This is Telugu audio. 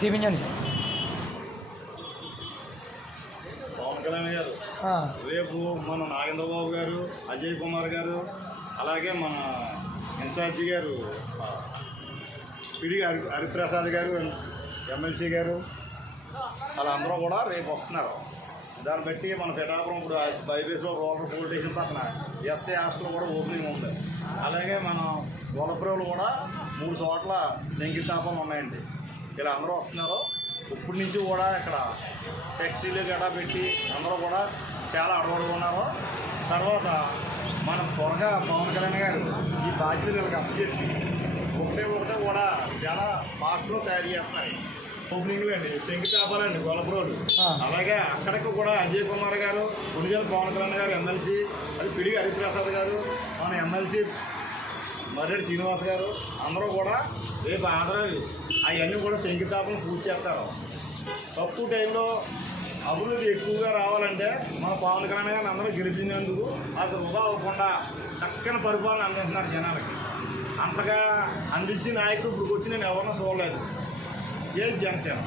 చూపించండి సార్. పవన్ కళ్యాణ్ గారు రేపు మన నాగేంద్రబాబు గారు, అజయ్ కుమార్ గారు, అలాగే మన ఇన్ఛార్జి గారు పిడి హరిప్రసాద్ గారు, ఎమ్మెల్సీ గారు, వాళ్ళందరూ కూడా రేపు వస్తున్నారు. దాన్ని బట్టి మన పిఠాపురం ఇప్పుడు బైబేస్లో రూరల్ పోలీస్ స్టేషన్ పక్కన ఎస్ఐ హాస్టల్ కూడా ఓపెనింగ్ ఉంది. అలాగే మన గొల్లపురంలో కూడా 3 చోట్ల శంకుస్థాపనలు ఉన్నాయండి. ఇలా అందరూ వస్తున్నారు. ఇప్పటి నుంచి కూడా ఇక్కడ ట్యాక్సీలు గట్రా పెట్టి అందరూ కూడా చాలా అడవడుకున్నారు. తర్వాత మనం త్వరగా పవన్ కళ్యాణ్ గారు ఈ బాధ్యతలు వీళ్ళకి అప్పచెప్పి ఒకటే కూడా చాలా ఫాస్ట్లో తయారు చేస్తున్నారు. ఓపెనింగ్లు అండి, శంకుస్థాపనలు గొల్లపురోలు. అలాగే అక్కడికి కూడా అజయ్ కుమార్ గారు, గుడిజల పవన్ కళ్యాణ్ గారు ఎమ్మెల్సీ, అది పిడిగి హరిప్రసాద్ గారు, మన ఎమ్మెల్సీ మర్రెడ్డి శ్రీనివాస్ గారు అందరూ కూడా రేపు ఆంధ్రాలు అవన్నీ కూడా శంకుస్థాపన పూర్తి చేస్తారు. తక్కువ టైంలో అభివృద్ధి ఎక్కువగా రావాలంటే మన పవన్ కళ్యాణ్ గారిని అందరూ గెలిచినందుకు అది వృధా అవ్వకుండా చక్కని పరిపాలన అందిస్తున్నారు జనాలకి. అంతగా అందించిన నాయకుడు ఇప్పుడు వచ్చి నేను ఎవరినో చూడలేదు. జై జనసేన.